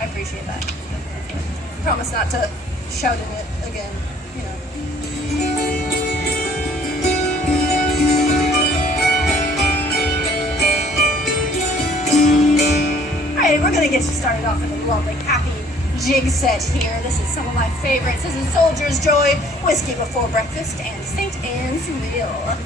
I appreciate that. Promise not to shout in it again, you know. Alright, we're gonna get you started off with a lovely, happy jig set here. This is some of my favorites. This is Soldier's Joy, Whiskey Before Breakfast, and St. Anne's Reel.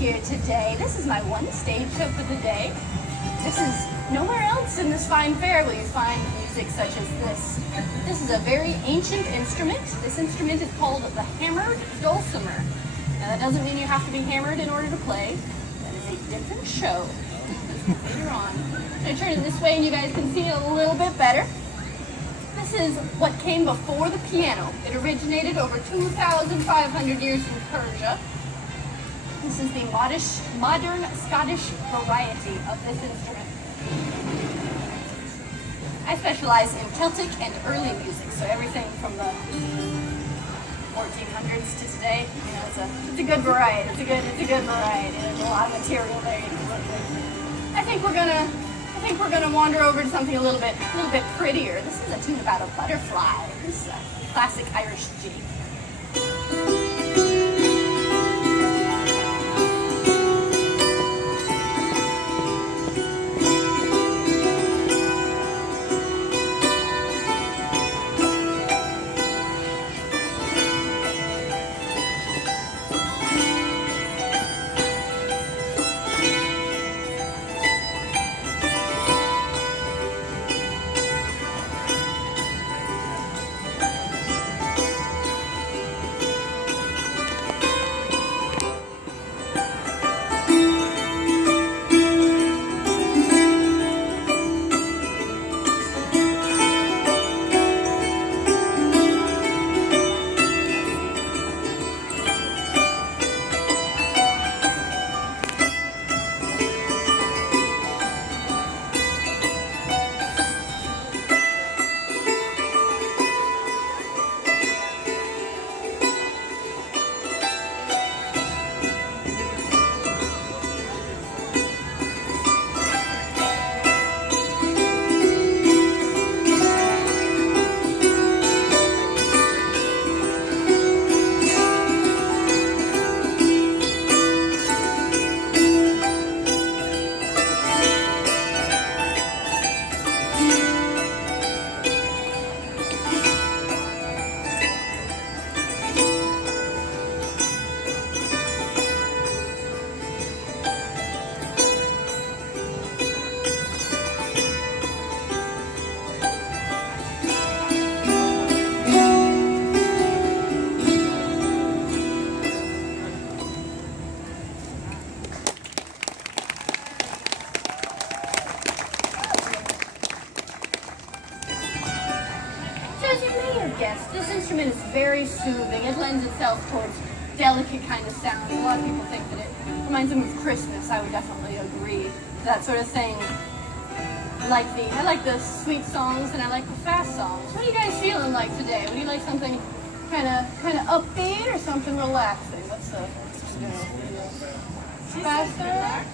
Here today. This is my one stage show for the day. This is nowhere else in this fine fair will you find music such as this. This is a very ancient instrument. This instrument is called the hammered dulcimer. Now that doesn't mean you have to be hammered in order to play. That is a different show. Later on. I'm going to turn it this way and you guys can see it a little bit better. This is what came before the piano. It originated over 2,500 years in Persia. This is the modern Scottish variety of this instrument. I specialize in Celtic and early music, so everything from the 1400s to today. You know, it's a good variety. It's a good variety. There's a lot of material there you can work with. I think we're gonna wander over to something a little bit prettier. This is a tune about a butterfly. This is a classic Irish jig. as you may have guessed, this instrument is very soothing. It lends itself towards delicate kind of sounds. A lot of people think that it reminds them of Christmas. I would definitely agree. That sort of thing. I like the sweet songs and I like the fast songs. What are you guys feeling like today? Would you like something kind of upbeat or something relaxing? What's the faster?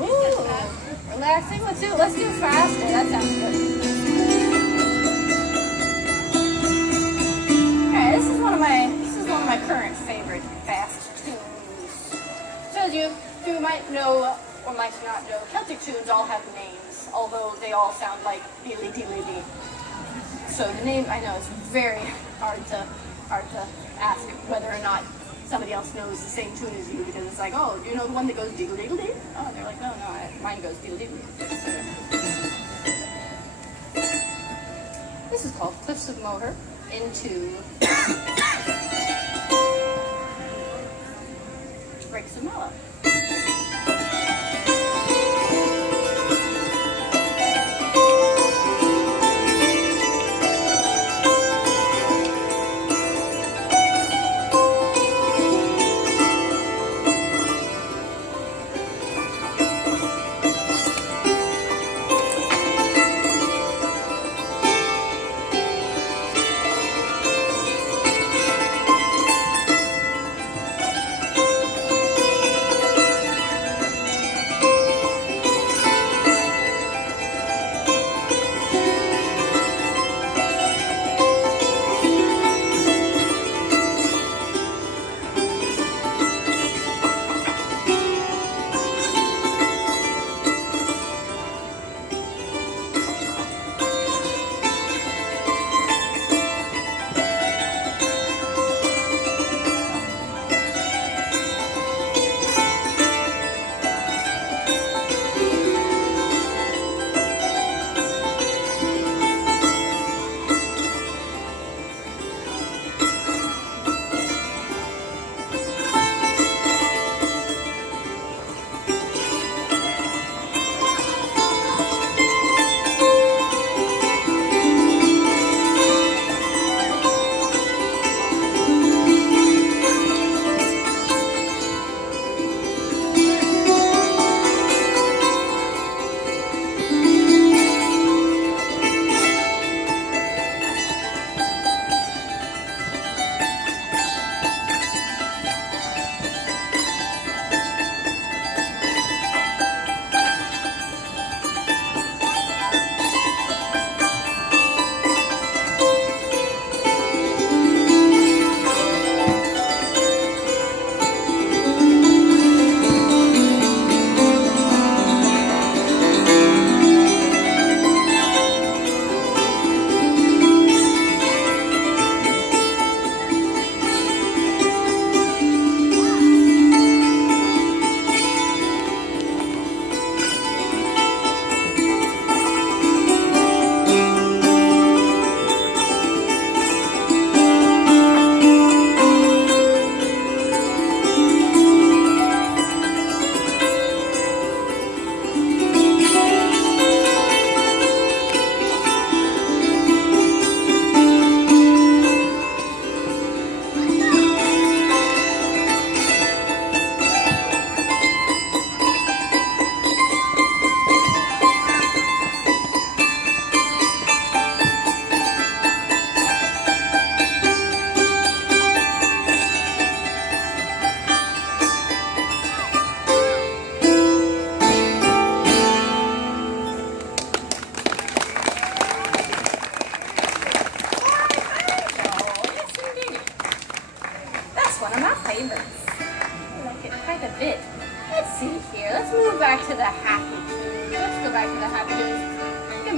Ooh, relaxing. Let's do faster. That sounds good. Okay, this is one of my current favorite fast tunes. So as you might know or might not know, Celtic tunes all have names, although they all sound like dealy dealy dee. So the name, I know it's very hard to ask whether or not somebody else knows the same tune as you, because it's like, oh, do you know the one that goes dealy dealy dee? Oh, they're like, no, mine goes dealy dealy dee. This is called Cliffs of Moher into Breaks of Mallow.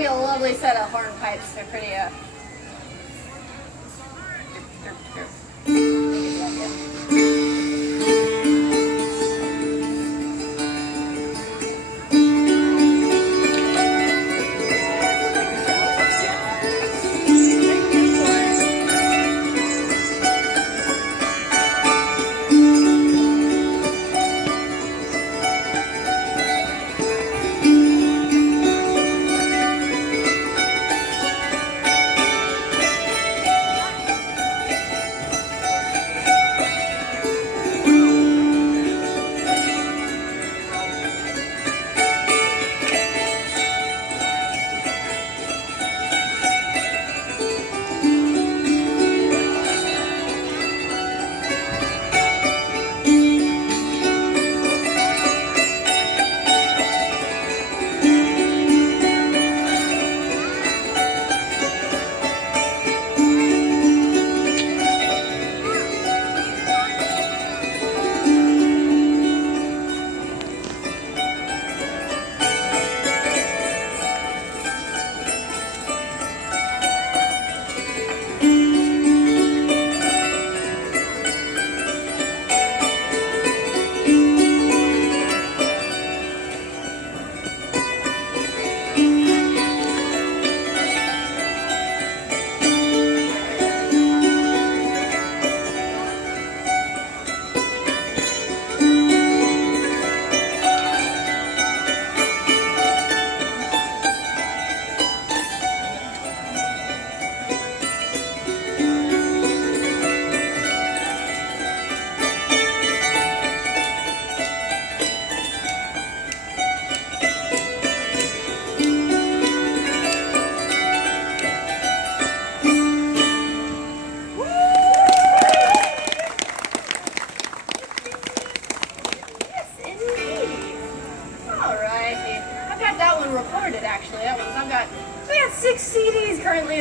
Lovely set of hornpipes. They're pretty,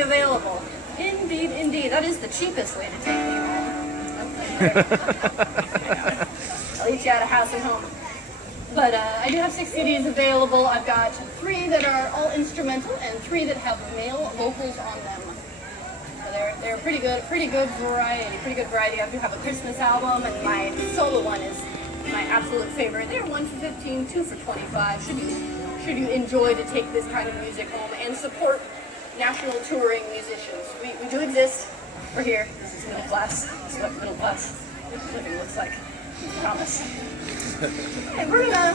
available. Indeed, indeed. That is the cheapest way to take me home. Okay. I'll eat you out of house and home. But I do have 6 CDs available. I've got 3 that are all instrumental and 3 that have male vocals on them. So they're pretty good variety. Pretty good variety. I do have a Christmas album, and my solo one is my absolute favorite. They're 1 for 15, 2 for 25. Should you enjoy to take this kind of music home and support national touring musicians? We do exist. We're here. This is middle class. This is what middle class living looks like. I promise. And we're gonna,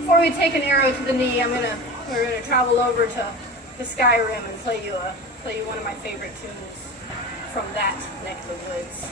before we take an arrow to the knee, we're gonna travel over to Skyrim and play you one of my favorite tunes from that neck of the woods.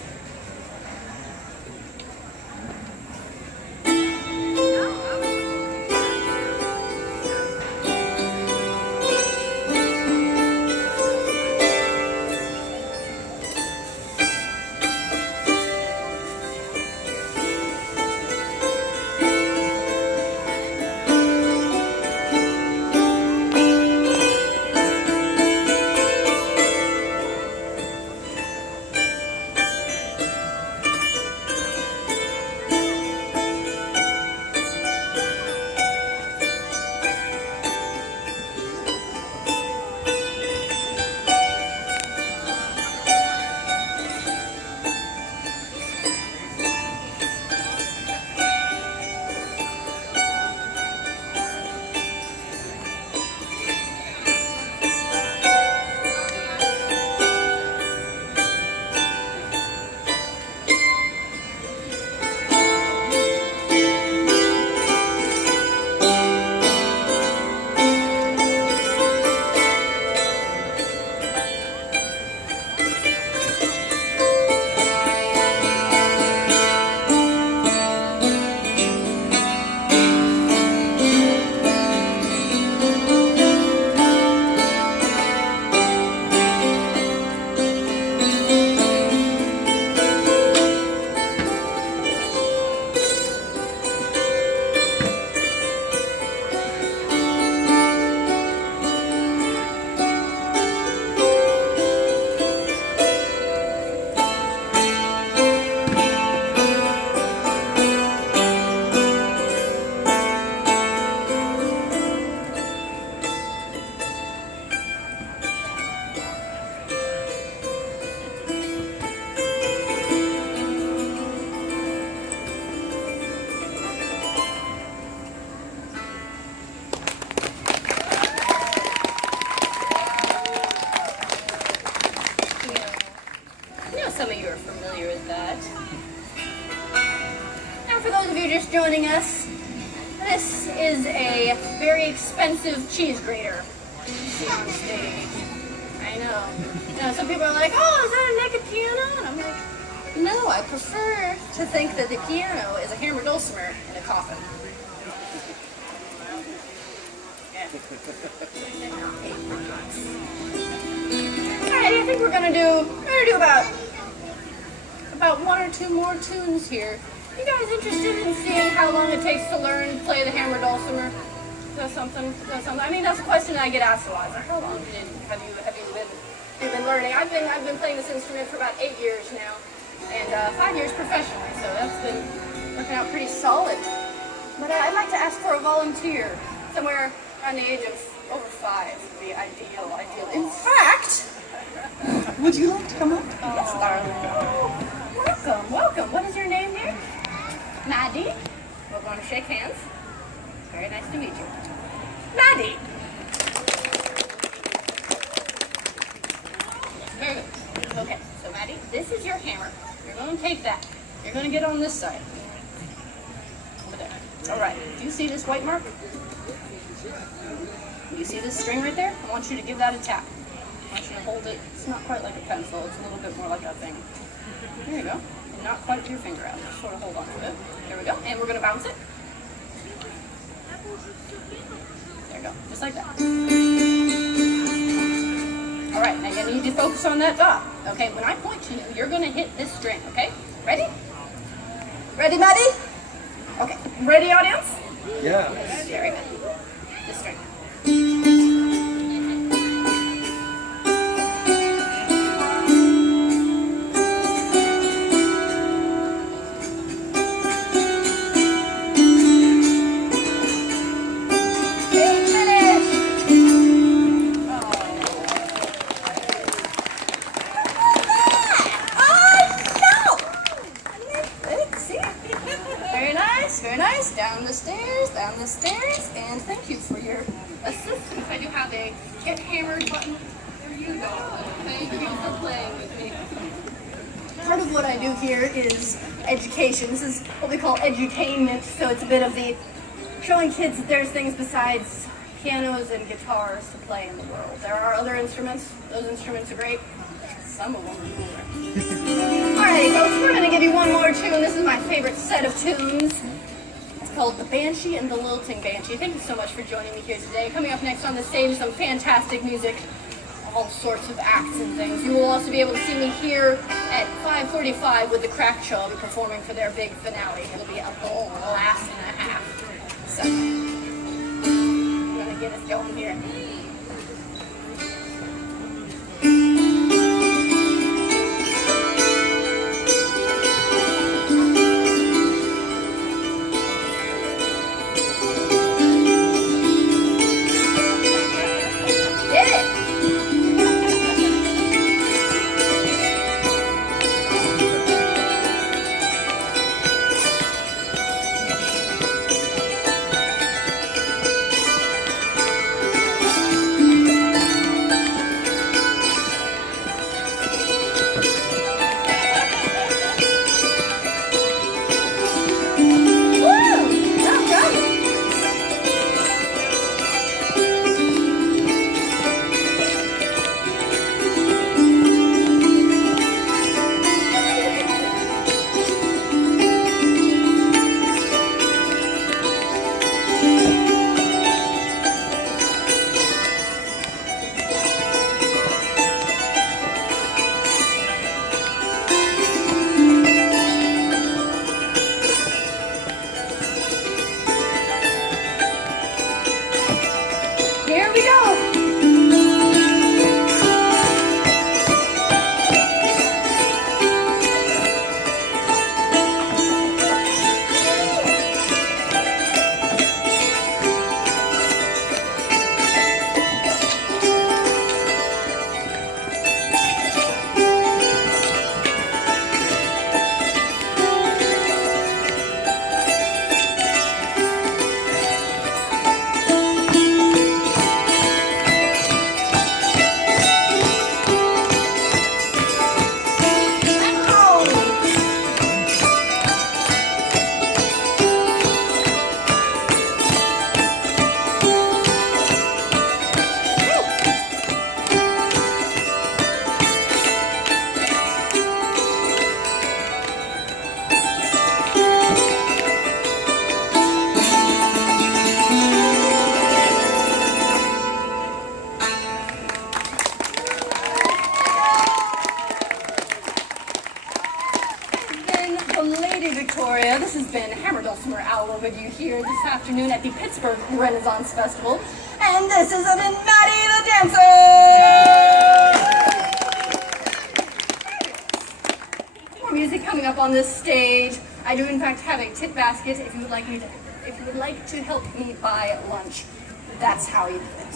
Some of you are familiar with that. Now, for those of you just joining us, this is a very expensive cheese grater on stage. I know. Now, some people are like, "Oh, is that a naked piano?" And I'm like, "No, I prefer to think that the piano is a hammer dulcimer in a coffin." Yeah. All right, I think we're gonna do about 1 or 2 more tunes here. You guys interested in seeing how long it takes to learn to play the hammer dulcimer? Is that something? I mean, that's a question I get asked a lot. Like, how long have you been learning? I've been playing this instrument for about 8 years now, and 5 years professionally. So that's been working out pretty solid. But I'd like to ask for a volunteer somewhere around the age of over 5 would be ideal. In fact, would you like to come up? Yes, darling. Welcome. What is your name, dear? Maddie. We're going to shake hands. Very nice to meet you. Maddie. Very good. Okay, so Maddie, this is your hammer. You're going to take that. You're going to get on this side. Over there. All right. Do you see this white mark? You see this string right there? I want you to give that a tap. I want you to hold it. It's not quite like a pencil. It's a little bit more like a thing. There you go. And not quite with your finger out. Just sort of hold on to it. There we go. And we're going to bounce it. There you go. Just like that. All right. Now you need to focus on that dot. Okay. When I point to you, you're going to hit this string. Okay? Ready? Ready, Maddie? Okay. Ready, audience? Yeah. Very good. This string. down the stairs, and thank you for your assistance. I do have a get hammered button. There you go. Thank you for playing with me. Part of what I do here is education. This is what we call edutainment, so it's a bit of the showing kids that there's things besides pianos and guitars to play in the world. There are other instruments. Those instruments are great. Some of them are cooler. Alrighty, folks, we're going to give you one more tune. This is my favorite set of tunes. It's called The Banshee and the Lilting Banshee. Thank you so much for joining me here today. Coming up next on the stage, some fantastic music, all sorts of acts and things. You will also be able to see me here at 5:45 with the Crack Show. I'll be performing for their big finale. It'll be a blast and a half. So, I'm going to get us going here. Here we go. Lady Victoria, this has been Hammer Dulcimer Owl with you here this afternoon at the Pittsburgh Renaissance Festival, and this has been Maddie the Dancer! More music coming up on this stage. I do in fact have a tip basket if you would like to help me buy lunch. That's how you do it.